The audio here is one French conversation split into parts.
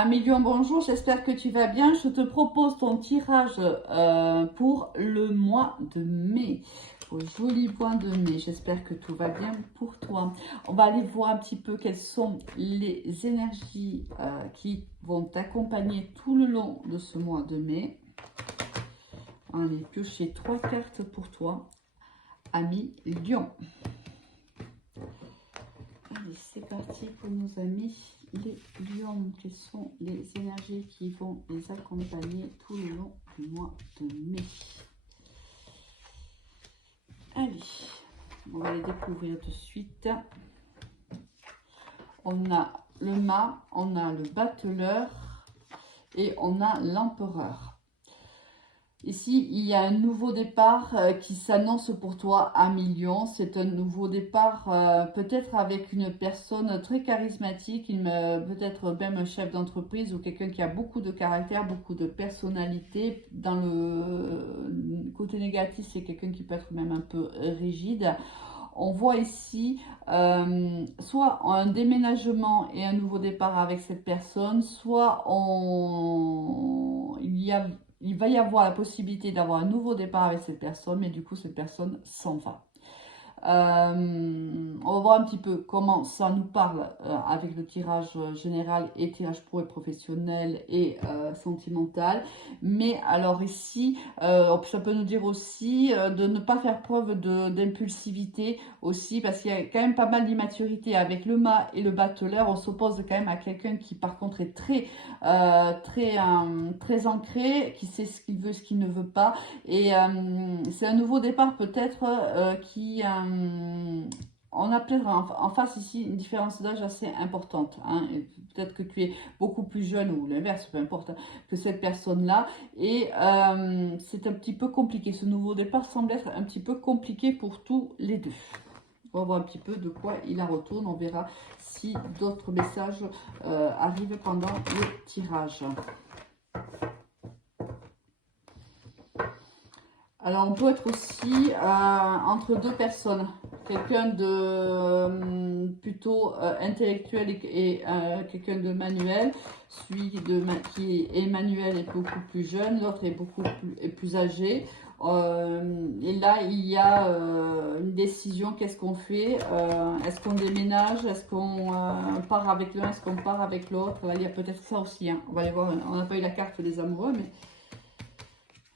Amélion, bonjour, j'espère que tu vas bien. Je te propose ton tirage pour le mois de mai. Au joli mois de mai, j'espère que tout va bien pour toi. On va aller voir un petit peu quelles sont les énergies qui vont t'accompagner tout le long de ce mois de mai. On va piocher 3 cartes pour toi, ami Lion. Allez, c'est parti pour nos amis les lions. Quelles sont les énergies qui vont les accompagner tout le long du mois de mai? Allez, on va les découvrir de suite. On a le mât, on a le battleur et on a l'empereur. Ici, il y a un nouveau départ qui s'annonce pour toi à Lion. C'est un nouveau départ peut-être avec une personne très charismatique, peut-être même un chef d'entreprise ou quelqu'un qui a beaucoup de caractère, beaucoup de personnalité. Dans le côté négatif, c'est quelqu'un qui peut être même un peu rigide. On voit ici soit un déménagement et un nouveau départ avec cette personne, soit il va y avoir la possibilité d'avoir un nouveau départ avec cette personne, mais du coup, cette personne s'en va. On va voir un petit peu comment ça nous parle avec le tirage général et tirage pro et professionnel et sentimental. Mais alors ici, ça peut nous dire aussi de ne pas faire preuve d'impulsivité aussi, parce qu'il y a quand même pas mal d'immaturité avec le mât et le battleur. On s'oppose quand même à quelqu'un qui par contre est très ancré, qui sait ce qu'il veut, ce qu'il ne veut pas. Et c'est un nouveau départ peut-être qui... on a peut-être en face ici une différence d'âge assez importante. Hein, peut-être que tu es beaucoup plus jeune ou l'inverse, peu importe, hein, que cette personne-là. Et c'est un petit peu compliqué. Ce nouveau départ semble être un petit peu compliqué pour tous les deux. On va voir un petit peu de quoi il en retourne. On verra si d'autres messages arrivent pendant le tirage. Alors, on peut être aussi entre deux personnes. Quelqu'un de plutôt intellectuel et quelqu'un de manuel. Celui qui est manuel est beaucoup plus jeune, l'autre est beaucoup plus âgé. Et là, il y a une décision. Qu'est-ce qu'on fait? Est-ce qu'on déménage? Est-ce qu'on part avec l'un? Est-ce qu'on part avec l'autre? Là, il y a peut-être ça aussi. Hein. On va aller voir. On n'a pas eu la carte des amoureux, mais...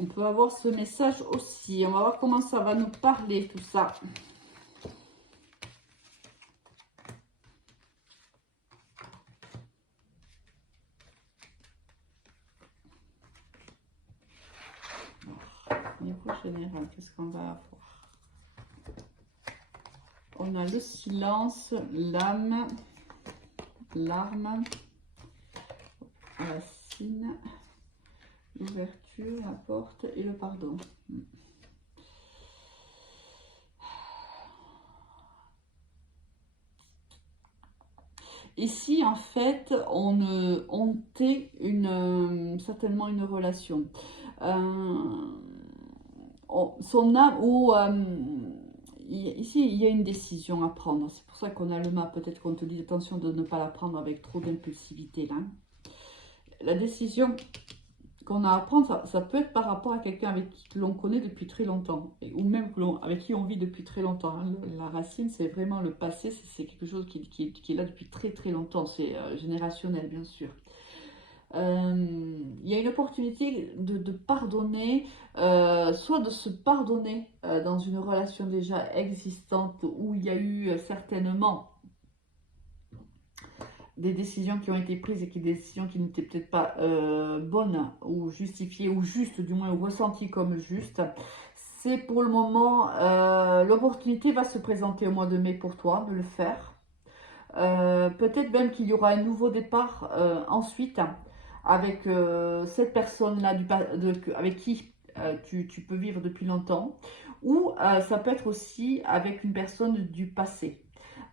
on peut avoir ce message aussi. On va voir comment ça va nous parler, tout ça. Alors, niveau général, qu'est-ce qu'on va avoir? On a le silence, l'âme, l'arme, la racine, l'ouverture, la porte et le pardon. Ici, en fait, on tait certainement une relation. Son âme, ou ici, il y a une décision à prendre. C'est pour ça qu'on a le mât. Peut-être qu'on te dit attention de ne pas la prendre avec trop d'impulsivité là. La décision qu'on a à prendre, ça peut être par rapport à quelqu'un avec qui l'on connaît depuis très longtemps, ou même avec qui on vit depuis très longtemps. Hein. La racine, c'est vraiment le passé, c'est quelque chose qui est là depuis très longtemps, c'est générationnel bien sûr. Il y a une opportunité de pardonner, soit de se pardonner dans une relation déjà existante où il y a eu certainement des décisions qui ont été prises et des décisions qui n'étaient peut-être pas bonnes ou justifiées ou justes, du moins ressenties comme justes. C'est pour le moment, l'opportunité va se présenter au mois de mai pour toi de le faire. Peut-être même qu'il y aura un nouveau départ ensuite avec cette personne-là avec qui tu peux vivre depuis longtemps. Ou ça peut être aussi avec une personne du passé.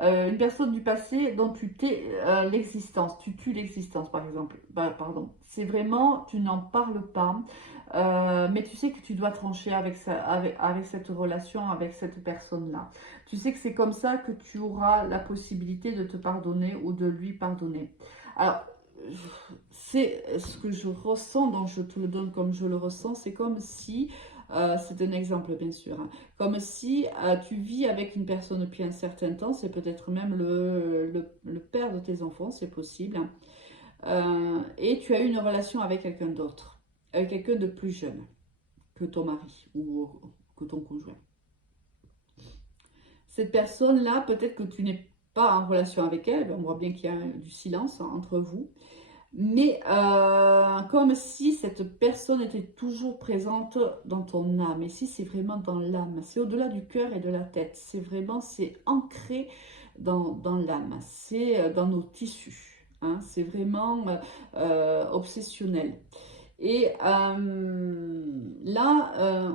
Une personne du passé dont tu tais l'existence, tu tues l'existence par exemple. Pardon. C'est vraiment, tu n'en parles pas, mais tu sais que tu dois trancher avec cette relation, avec cette personne-là. Tu sais que c'est comme ça que tu auras la possibilité de te pardonner ou de lui pardonner. Alors, c'est ce que je ressens, donc je te le donne comme je le ressens. C'est comme si, c'est un exemple bien sûr, hein, comme si tu vis avec une personne depuis un certain temps, c'est peut-être même le père de tes enfants, c'est possible, hein, et tu as eu une relation avec quelqu'un d'autre, avec quelqu'un de plus jeune que ton mari ou que ton conjoint. Cette personne-là, peut-être que tu n'es pas en relation avec elle, on voit bien qu'il y a du silence entre vous, mais comme si cette personne était toujours présente dans ton âme. Et si c'est vraiment dans l'âme, c'est au-delà du cœur et de la tête, c'est vraiment, c'est ancré dans l'âme, c'est dans nos tissus, hein, c'est vraiment obsessionnel. Et là,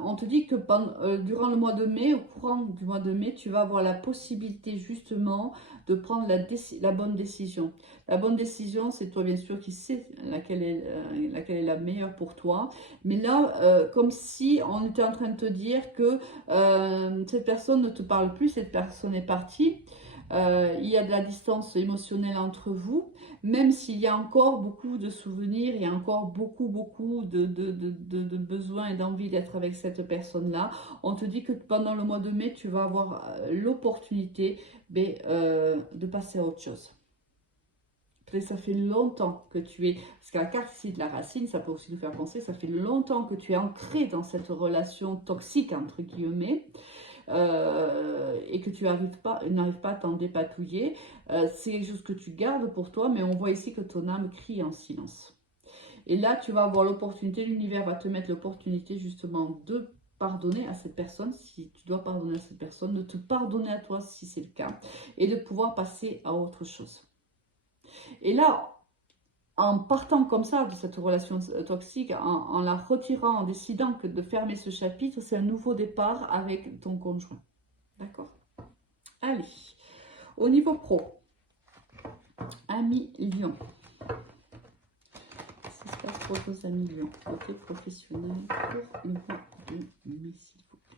on te dit que durant le mois de mai, au courant du mois de mai, tu vas avoir la possibilité justement de prendre la bonne décision. La bonne décision, c'est toi bien sûr qui sais laquelle est la meilleure pour toi. Mais là, comme si on était en train de te dire que cette personne ne te parle plus, cette personne est partie. Il y a de la distance émotionnelle entre vous, même s'il y a encore beaucoup de souvenirs, il y a encore beaucoup de besoins et d'envie d'être avec cette personne-là. On te dit que pendant le mois de mai, tu vas avoir l'opportunité de passer à autre chose. Peut-être que ça fait longtemps que tu es, parce que la carte ici de la racine, ça peut aussi nous faire penser, ça fait longtemps que tu es ancré dans cette relation toxique, entre guillemets, et que tu n'arrives pas à t'en dépatouiller. C'est quelque chose que tu gardes pour toi, mais on voit ici que ton âme crie en silence. Et là, tu vas avoir l'opportunité, l'univers va te mettre l'opportunité justement de pardonner à cette personne, si tu dois pardonner à cette personne, de te pardonner à toi si c'est le cas, et de pouvoir passer à autre chose. Et là, en partant comme ça de cette relation toxique, en la retirant, en décidant que de fermer ce chapitre, c'est un nouveau départ avec ton conjoint. D'accord? Allez, au niveau pro, amis Lion. Qu'est-ce qui se passe pour vos amis Lion? Côté professionnel pour le mois de mai, s'il vous plaît.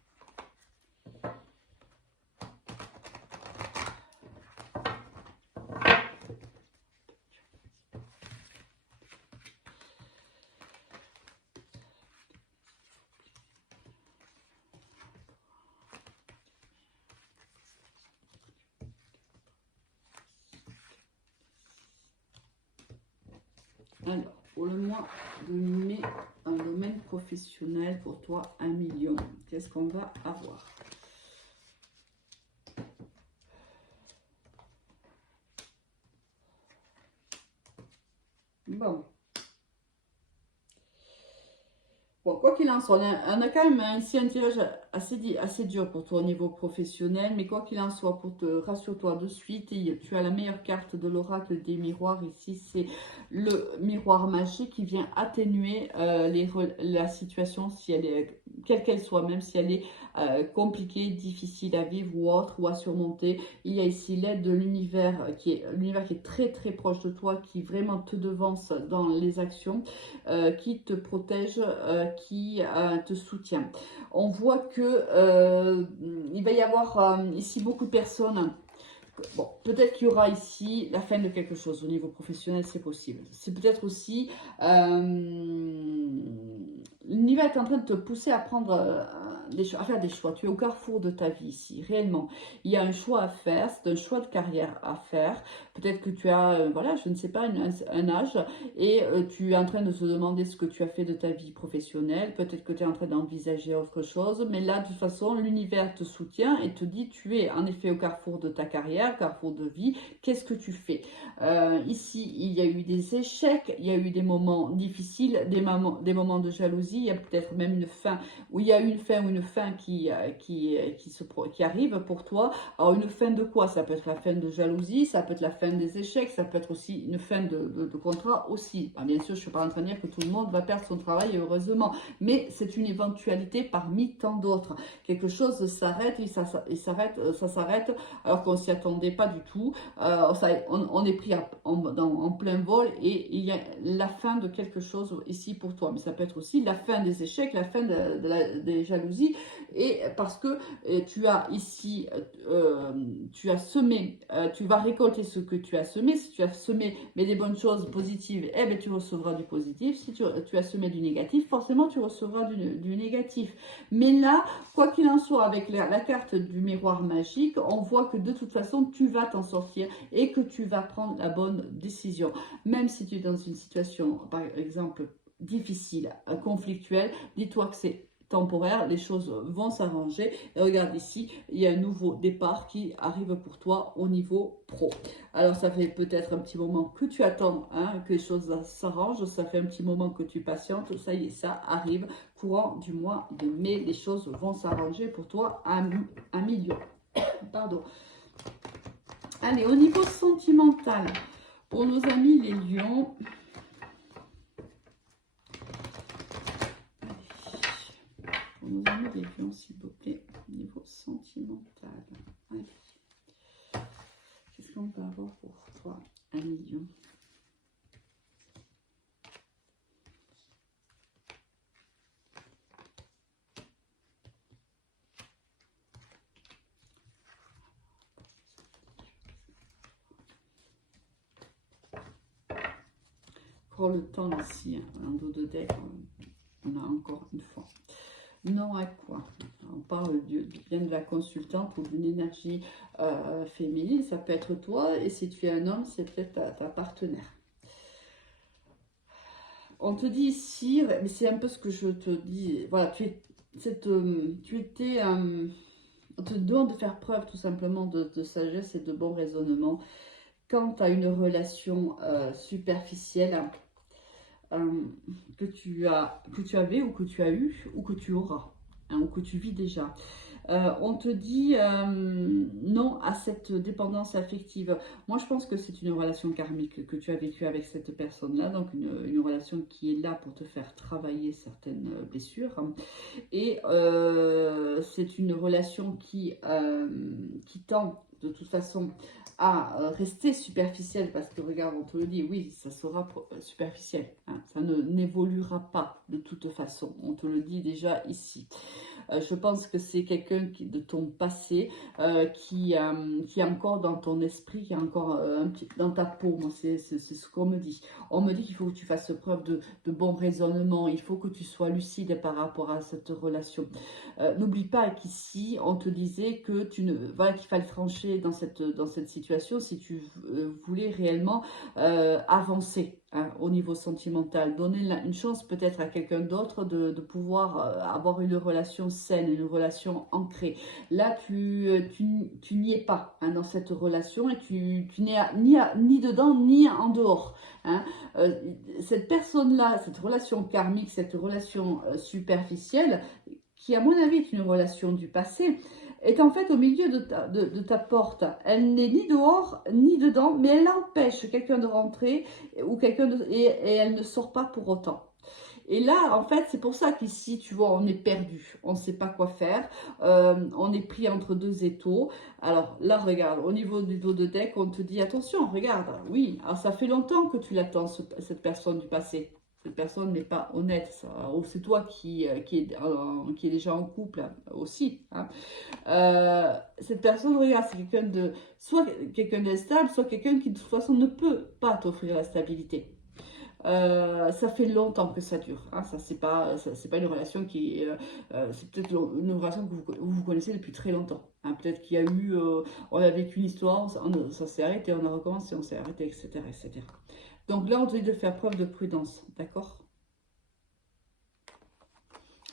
Alors, pour le mois de mai, un domaine professionnel pour toi, 1 million. Qu'est-ce qu'on va avoir? Bon. Bon, quoi qu'il en soit, on a quand même ici un tirage assez dur pour toi au niveau professionnel, mais quoi qu'il en soit, rassure-toi de suite, tu as la meilleure carte de l'oracle des miroirs ici, c'est le miroir magique qui vient atténuer la situation, si elle est, quelle qu'elle soit, même si elle est compliquée, difficile à vivre ou autre, ou à surmonter. Il y a ici l'aide de l'univers qui est très très proche de toi, qui vraiment te devance dans les actions, qui te protège, qui te soutient. On voit que il va y avoir ici beaucoup de personnes. Bon, peut-être qu'il y aura ici la fin de quelque chose au niveau professionnel, c'est possible. C'est peut-être aussi l'univers est en train de te pousser à prendre à faire des choix. Tu es au carrefour de ta vie ici, réellement. Il y a un choix à faire, c'est un choix de carrière à faire. Peut-être que tu as, voilà, je ne sais pas, un âge et tu es en train de te demander ce que tu as fait de ta vie professionnelle. Peut-être que tu es en train d'envisager autre chose. Mais là, de toute façon, l'univers te soutient et te dit, tu es en effet au carrefour de ta carrière, carrefour de vie. Qu'est-ce que tu fais? Ici, il y a eu des échecs, il y a eu des moments difficiles, des moments de jalousie. Il y a peut-être même une fin, où il y a une fin ou une fin qui arrive pour toi. Alors une fin de quoi? Ça peut être la fin de jalousie, ça peut être la fin des échecs, ça peut être aussi une fin de contrat aussi. Alors, bien sûr, je ne suis pas en train de dire que tout le monde va perdre son travail, heureusement, mais c'est une éventualité parmi tant d'autres. Quelque chose s'arrête, ça s'arrête alors qu'on ne s'y attendait pas du tout. On est pris en plein vol et il y a la fin de quelque chose ici pour toi. Mais ça peut être aussi la fin des échecs, la fin des jalousies ici, et parce que tu as ici, tu as semé, tu vas récolter ce que tu as semé. Si tu as semé mais des bonnes choses positives, eh bien, tu recevras du positif. Si tu as semé du négatif, forcément tu recevras du négatif. Mais là, quoi qu'il en soit, avec la carte du miroir magique, on voit que de toute façon, tu vas t'en sortir et que tu vas prendre la bonne décision. Même si tu es dans une situation, par exemple, difficile, conflictuelle, dis-toi que c'est temporaire, les choses vont s'arranger. Et regarde ici, il y a un nouveau départ qui arrive pour toi au niveau pro. Alors ça fait peut-être un petit moment que tu attends hein, que les choses s'arrangent, ça fait un petit moment que tu patientes, ça y est, ça arrive. Courant du mois de mai, les choses vont s'arranger pour toi à milieu. Pardon. Allez, au niveau sentimental, pour nos amis les lions, pour nos amis les lions, s'il vous plaît, au niveau sentimental. Allez. Qu'est-ce qu'on peut avoir pour toi, ami lion? Prends le temps ici, hein, en dos de deck, on a encore une fois. Non à quoi? On parle bien de la consultante ou d'une énergie féminine, ça peut être toi, et si tu es un homme, c'est peut-être ta partenaire. On te dit ici, mais c'est un peu ce que je te dis, voilà, tu étais, on te demande de faire preuve tout simplement de sagesse et de bon raisonnement quand tu as une relation superficielle que tu avais ou que tu as eu ou que tu auras hein, ou que tu vis déjà. On te dit non à cette dépendance affective. Moi, je pense que c'est une relation karmique que tu as vécue avec cette personne-là, donc une relation qui est là pour te faire travailler certaines blessures. Et c'est une relation qui tend de toute façon à rester superficielle, parce que regarde, on te le dit, oui, ça sera superficiel, hein, ça n'évoluera pas de toute façon, on te le dit déjà ici. Je pense que c'est quelqu'un de ton passé qui est encore dans ton esprit, qui est encore un petit, dans ta peau. Moi, c'est ce qu'on me dit. On me dit qu'il faut que tu fasses preuve de bon raisonnement, il faut que tu sois lucide par rapport à cette relation. N'oublie pas qu'ici, on te disait que voilà, qu'il fallait trancher dans cette situation si tu voulais réellement avancer. Hein, au niveau sentimental, donner une chance peut-être à quelqu'un d'autre de pouvoir avoir une relation saine, une relation ancrée. Là, tu n'y es pas hein, dans cette relation et tu n'es ni dedans ni en dehors. Hein. Cette personne-là, cette relation karmique, cette relation superficielle, qui à mon avis est une relation du passé, est en fait au milieu de ta porte. Elle n'est ni dehors ni dedans, mais elle empêche quelqu'un de rentrer ou et elle ne sort pas pour autant. Et là, en fait, c'est pour ça qu'ici, tu vois, on est perdu. On ne sait pas quoi faire. On est pris entre deux étaux. Alors là, regarde, au niveau du dos de deck, on te dit, attention, regarde, oui, alors ça fait longtemps que tu l'attends, cette personne du passé. Cette personne n'est pas honnête. C'est toi qui est déjà en couple aussi. Hein. Cette personne, regarde, c'est quelqu'un soit quelqu'un d'instable, soit quelqu'un qui de toute façon ne peut pas t'offrir la stabilité. Ça fait longtemps que ça dure. Hein, ça c'est pas une relation qui est, c'est peut-être une relation que vous connaissez depuis très longtemps. Hein, peut-être qu'il y a eu, on a vécu une histoire, ça s'est arrêté, on a recommencé, on s'est arrêté, etc., etc. Donc là, on te dit de faire preuve de prudence, d'accord?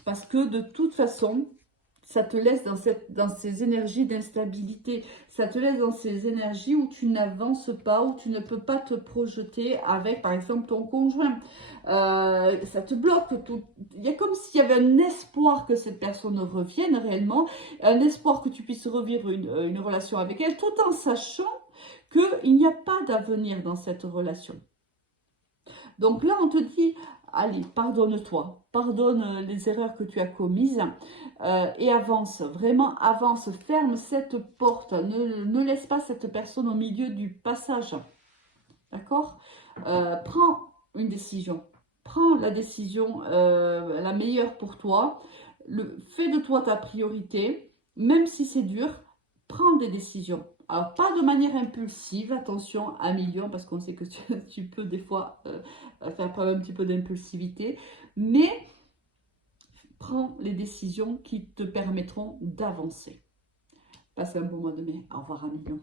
Parce que de toute façon, ça te laisse dans ces énergies d'instabilité. Ça te laisse dans ces énergies où tu n'avances pas, où tu ne peux pas te projeter avec, par exemple, ton conjoint. Ça te bloque. Il y a comme s'il y avait un espoir que cette personne revienne réellement, un espoir que tu puisses revivre une relation avec elle, tout en sachant qu'il n'y a pas d'avenir dans cette relation. Donc là, on te dit, allez, pardonne-toi, pardonne les erreurs que tu as commises et avance, vraiment avance, ferme cette porte, ne laisse pas cette personne au milieu du passage, d'accord? Prends une décision, prends la décision la meilleure pour toi. fais de toi ta priorité, même si c'est dur, prends des décisions. Alors, pas de manière impulsive, attention, à million, parce qu'on sait que tu peux des fois faire preuve un petit peu d'impulsivité, mais prends les décisions qui te permettront d'avancer. Passe un bon mois de mai. Au revoir à million.